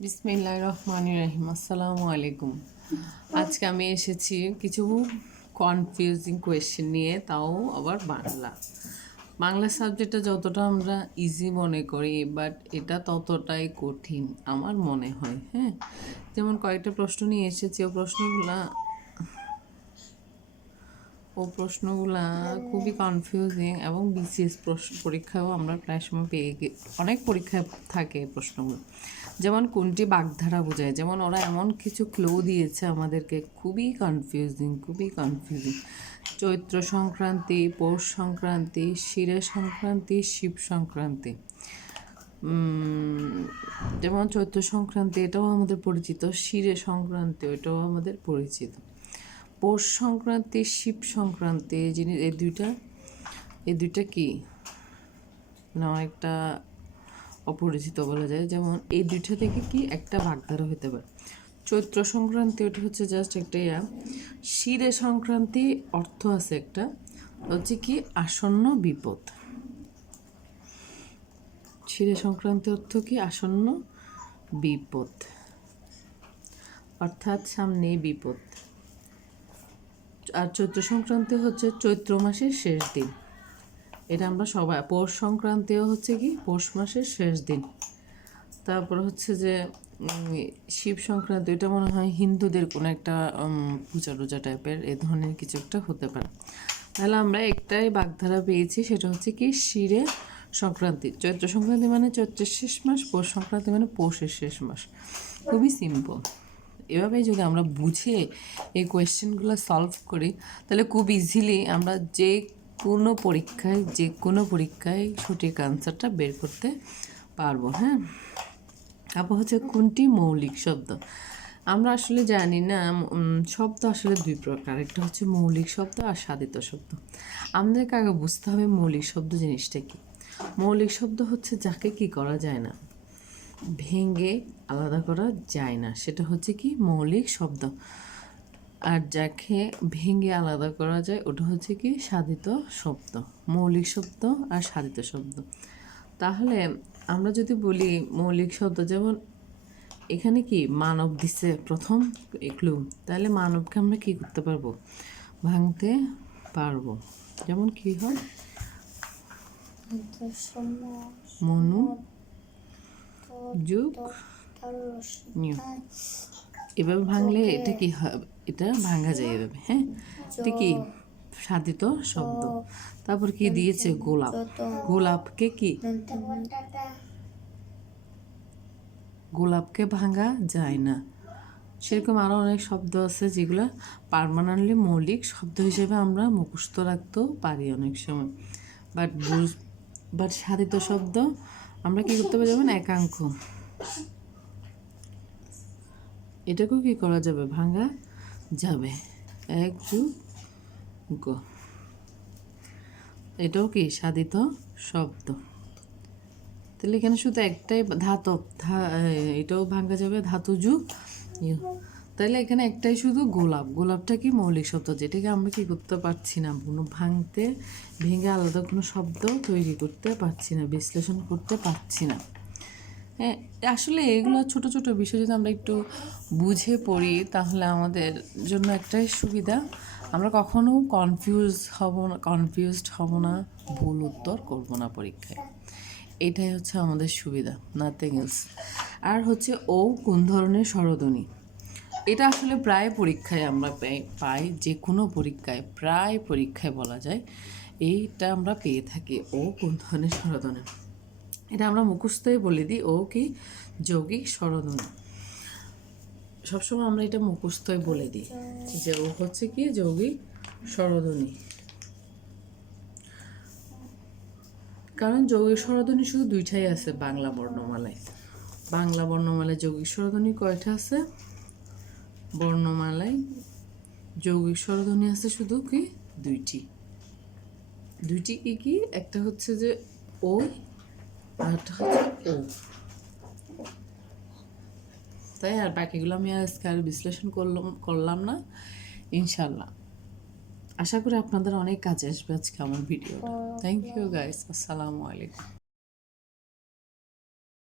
বিসমিল্লাহ রহমান রাহিম আসসালামু আলাইকুম আজকে আমি এসেছি কিছু কনফিউজিং কোয়েশ্চেন নিয়ে, তাও আবার বাংলা। বাংলা সাবজেক্টটা যতটা আমরা ইজি মনে করি বাট এটা ততটাই কঠিন আমার মনে হয় হ্যাঁ? যেমন কয়েকটা প্রশ্ন নিয়ে এসেছি, ও প্রশ্নগুলা ও প্রশ্নগুলা খুবই কনফিউজিং এবং বিসিএস প্রশ্ন, পরীক্ষাও আমরা প্রায় সময় পেয়ে অনেক পরীক্ষায় থাকে প্রশ্নগুলো। যেমন কোনটি বাগধারা বোঝায়? যেমন ওরা এমন কিছু ক্লো দিয়েছে আমাদেরকে, খুবই কনফিউজিং খুবই কনফিউজিং চৈত্র সংক্রান্তি, পৌষ সংক্রান্তি, শিরে সংক্রান্তি, শিব সংক্রান্তি। যেমন চৈত্র সংক্রান্তি, এটাও আমাদের পরিচিত। শিরে সংক্রান্তি, ওইটাও আমাদের পরিচিত। পৌষ সংক্রান্তি, শিব সংক্রান্তি, এই জিনিস, এই দুইটা এই দুইটা কি? না একটা অপরিচিত বলা যায়। যেমন এই দুইটা থেকে কি একটা ভাগধারা হতে পারে। চৈত্র সংক্রান্তি, ওটা হচ্ছে জাস্ট একটা ইয়া। শিরে সংক্রান্তি, অর্থ আছে একটা। হচ্ছে কি? আসন্ন বিপদ। শিরে সংক্রান্তি অর্থ কি? আসন্ন বিপদ। অর্থাৎ সামনে বিপদ। আর চৈত্র সংক্রান্তি হচ্ছে চৈত্র মাসের শেষ দিন। এটা আমরা সবাই, পৌষ সংক্রান্তিও হচ্ছে কি? পৌষ মাসের শেষ দিন। তারপর হচ্ছে যে শিব সংক্রান্তি, এটা মনে হয় হিন্দুদের কোনো একটা পূজা টুজা টাইপের, এ ধরনের কিছু একটা হতে পারে। তাহলে আমরা একটাই বাগধারা পেয়েছি, সেটা হচ্ছে কি শিরে সংক্রান্তি। চৈত্র সংক্রান্তি মানে চৈত্রের শেষ মাস, পৌষ সংক্রান্তি মানে পৌষের শেষ মাস। খুবই সিম্পল এভাবে যদি আমরা বুঝে এই কোয়েশ্চেনগুলো সলভ করি, তাহলে খুব ইজিলি আমরা যে কোনো পরীক্ষায়, যে কোনো পরীক্ষায় সঠিক আনসারটা বের করতে পারব হ্যাঁ? তারপর হচ্ছে কোনটি মৌলিক শব্দ? আমরা আসলে জানি না শব্দ আসলে দুই প্রকার। একটা হচ্ছে মৌলিক শব্দ আর সাধিত শব্দ। আমাদেরকে আগে বুঝতে হবে মৌলিক শব্দ জিনিসটা কি। মৌলিক শব্দ হচ্ছে যাকে কি করা যায় না। ভেঙে আলাদা করা যায় না। সেটা হচ্ছে কি? মৌলিক শব্দ। আর যাকে ভেঙে আলাদা করা যায় ওটা হচ্ছে কি? সাধিত শব্দ। মৌলিক শব্দ আর সাধিত শব্দ। তাহলে আমরা যদি বলি মৌলিক শব্দ যেমন এখানে কি? মানব দিছে প্রথম ক্লু তাহলে মানবকে আমরা কি করতে পারব? ভাঙতে পারব। যেমন কি হয়? মনু যুগ নিউ এভাবে ভাঙলে এটা কি এটা ভাঙা যায় এভাবে হ্যাঁ? এটা কি সাধিত শব্দ? তারপর কি দিয়েছে গোলাপ? গোলাপকে কি? গোলাপকে ভাঙা যায় না। সেরকম আরও অনেক শব্দ আছে যেগুলো পারমানেন্টলি মৌলিক শব্দ হিসেবে আমরা মুখস্থ রাখতেও পারি অনেক সময়। বাট বাট সাধিত শব্দ আমরা কি করতে পারি যেমন একাঙ্ক। এটাকেও কি করা যাবে? ভাঙা যাবে। এক যু গ। এটাও কি? সাধিত শব্দ। তাহলে এখানে শুধু একটাই ধাতব এটাও ভাঙা যাবে। ধাতু যুগ। তাহলে এখানে একটাই শুধু গোলাপ। গোলাপটা কি মৌলিক শব্দ? যেটাকে আমরা কি করতে পারছি না? কোনো ভাঙতে, ভেঙে আলাদা কোনো শব্দ তৈরি করতে পারছি না, বিশ্লেষণ করতে পারছি না। হ্যাঁ আসলে এগুলো ছোট ছোট বিষয় যদি আমরা একটু বুঝে পড়ি, তাহলে আমাদের জন্য একটাই সুবিধা, আমরা কখনো কনফিউজ হব না কনফিউজড হব না, ভুল উত্তর করব না পরীক্ষায়। এটাই হচ্ছে আমাদের সুবিধা নাথিং এলস আর হচ্ছে ও কোন ধরনের স্বরধ্বনি? এটা আসলে প্রায় পরীক্ষায় আমরা পাই- যে কোনো পরীক্ষায়, প্রায় পরীক্ষায় বলা যায়, এইটা আমরা পেয়ে থাকি, ও কোন ধরনের স্বরধ্বনি এটা আমরা মুখস্থই বলে দিই, ও কি যৌগিক স্বরধ্বনি সবসময় আমরা এটা মুখস্থই বলে দিই, যে ও হচ্ছে কি যৌগিক স্বরধ্বনি কারণ যৌগিক স্বরধ্বনি শুধু দুইটাই আছে বাংলা বর্ণমালায়। বাংলা বর্ণমালায় যৌগিক স্বরধ্বনি কয়টা আছে? বর্ণমালায় যৌগিক স্বরধ্বনি আছে শুধু কি? দুইটি। দুইটি কি কি? একটা হচ্ছে যে ওই আর একটা হচ্ছে ও। তাই আর বাকিগুলো আমি আজকে আর বিশ্লেষণ করলাম করলাম না। ইনশাল্লাহ আশা করি আপনাদের অনেক কাজে আসবে আজকে আমার ভিডিও থ্যাংক ইউ গাইস আসসালামু আলাইকুম।